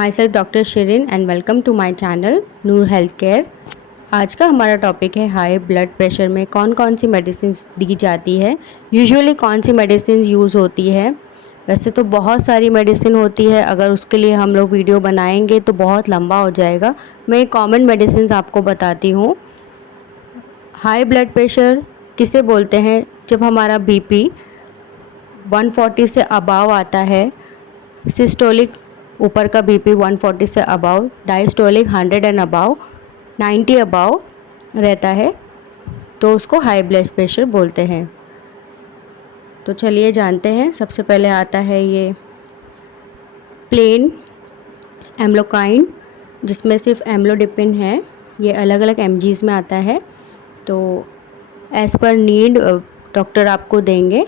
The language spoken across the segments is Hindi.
My self doctor Shirin and welcome to my channel Noor health care. आज का हमारा टॉपिक है हाई ब्लड प्रेशर में कौन कौन सी मेडिसिन दी जाती है, यूजुअली कौन सी मेडिसिन यूज़ होती है। वैसे तो बहुत सारी मेडिसिन होती है, अगर उसके लिए हम लोग वीडियो बनाएंगे तो बहुत लंबा हो जाएगा। मैं कॉमन मेडिसिन आपको बताती हूँ। हाई ब्लड प्रेशर किसे बोलते हैं? जब हमारा बीपी 140 से अबाव आता है, सिस्टोलिक ऊपर का बीपी 140 से above, diastolic 100 and above, 90 above रहता है तो उसको हाई ब्लड प्रेशर बोलते हैं। तो चलिए जानते हैं। सबसे पहले आता है ये प्लेन एम्लोकाइन, जिसमें सिर्फ एम्लोडिपिन है। ये अलग अलग एमजीज में आता है, तो एज़ पर नीड डॉक्टर आपको देंगे।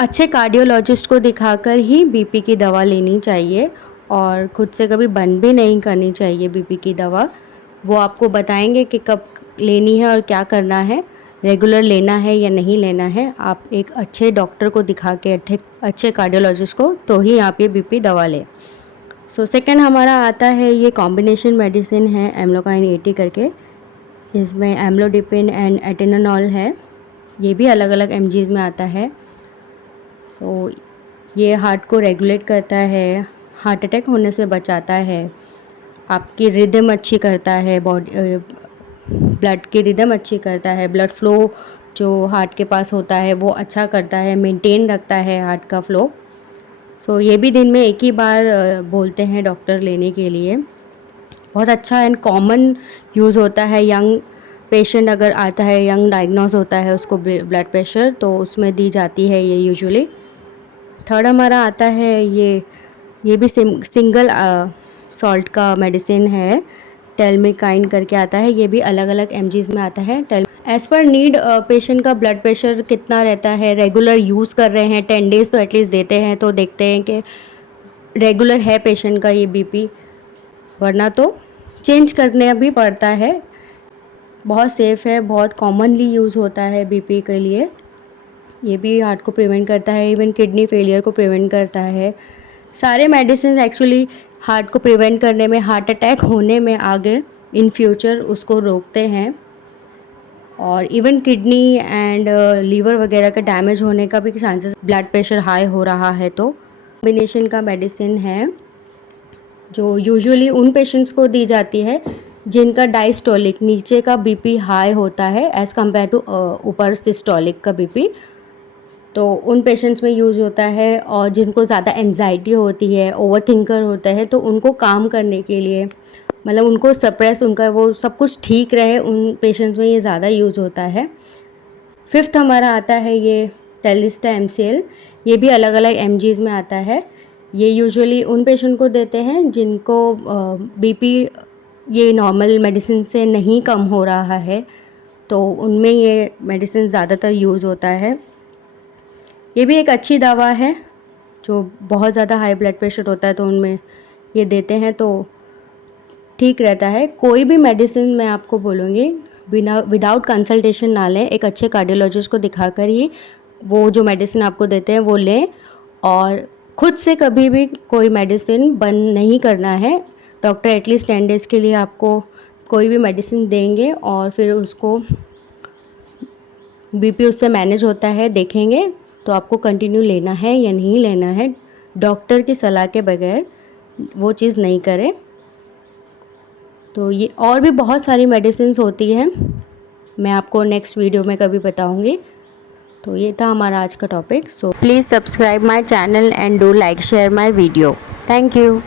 अच्छे कार्डियोलॉजिस्ट को दिखाकर ही बीपी की दवा लेनी चाहिए और खुद से कभी बंद भी नहीं करनी चाहिए बीपी की दवा। वो आपको बताएंगे कि कब लेनी है और क्या करना है, रेगुलर लेना है या नहीं लेना है। आप एक अच्छे डॉक्टर को दिखा के, अच्छे कार्डियोलॉजिस्ट को, तो ही आप ये बीपी दवा लें। सेकंड हमारा आता है ये कॉम्बिनेशन मेडिसिन है एम्लोकाइन 80 करके। इसमें एम्लोडिपिन एंड एटेनोल है। ये भी अलग अलग एमजीज में आता है। तो ये हार्ट को रेगुलेट करता है, हार्ट अटैक होने से बचाता है, आपकी रिदम अच्छी करता है, बॉडी ब्लड की रिदम अच्छी करता है, ब्लड फ्लो जो हार्ट के पास होता है वो अच्छा करता है, मेंटेन रखता है हार्ट का फ्लो। ये भी दिन में एक ही बार बोलते हैं डॉक्टर लेने के लिए। बहुत अच्छा एंड कॉमन यूज़ होता है। यंग पेशेंट अगर आता है, यंग डायग्नोस होता है उसको ब्लड प्रेशर, तो उसमें दी जाती है ये यूजुअली। थर्ड हमारा आता है ये भी सिंगल सॉल्ट का मेडिसिन है, टेलमिकाइन करके आता है। ये भी अलग अलग एमजीज में आता है। एज़ पर नीड पेशेंट का ब्लड प्रेशर कितना रहता है, रेगुलर यूज़ कर रहे हैं, 10 डेज़ तो एटलीस्ट देते हैं, तो देखते हैं कि रेगुलर है पेशेंट का ये बीपी, वरना तो चेंज करने भी पड़ता है। बहुत सेफ़ है, बहुत कॉमनली यूज़ होता है बीपी के लिए। ये भी हार्ट को प्रिवेंट करता है, इवन किडनी फेलियर को प्रिवेंट करता है। सारे मेडिसिन एक्चुअली हार्ट को प्रिवेंट करने में, हार्ट अटैक होने में आगे इन फ्यूचर उसको रोकते हैं। और इवन किडनी एंड लीवर वगैरह का डैमेज होने का भी चांसेस, ब्लड प्रेशर हाई हो रहा है तो। कॉम्बिनेशन का मेडिसिन है जो यूजुअली उन पेशेंट्स को दी जाती है जिनका डायस्टोलिक, नीचे का बीपी हाई होता है एज़ कम्पेयर टू ऊपर सिस्टोलिक का बीपी, तो उन पेशेंट्स में यूज़ होता है। और जिनको ज़्यादा एंजाइटी होती है, ओवर थिंकर होता है, तो उनको काम करने के लिए, मतलब उनको सप्रेस, उनका वो सब कुछ ठीक रहे, उन पेशेंट्स में ये ज़्यादा यूज़ होता है। फिफ्थ हमारा आता है ये टेलिस्टा एमसीएल। ये भी अलग अलग एमजीज में आता है। ये यूजुअली उन पेशेंट को देते हैं जिनको बीपी ये नॉर्मल मेडिसिन से नहीं कम हो रहा है, तो उनमें ये मेडिसिन ज़्यादातर यूज़ होता है। ये भी एक अच्छी दवा है, जो बहुत ज़्यादा हाई ब्लड प्रेशर होता है तो उनमें ये देते हैं, तो ठीक रहता है। कोई भी मेडिसिन मैं आपको बोलूँगी विदाउट कंसल्टेशन ना लें, एक अच्छे कार्डियोलॉजिस्ट को दिखाकर ही वो जो मेडिसिन आपको देते हैं वो लें। और खुद से कभी भी कोई मेडिसिन बंद नहीं करना है। डॉक्टर एटलीस्ट 10 डेज़ के लिए आपको कोई भी मेडिसिन देंगे और फिर उसको बीपी उससे मैनेज होता है देखेंगे, तो आपको कंटिन्यू लेना है या नहीं लेना है। डॉक्टर की सलाह के बगैर वो चीज़ नहीं करें। तो ये और भी बहुत सारी मेडिसिन्स होती हैं, मैं आपको नेक्स्ट वीडियो में कभी बताऊंगी। तो ये था हमारा आज का topic. Please subscribe my channel and do like share my video. Thank you.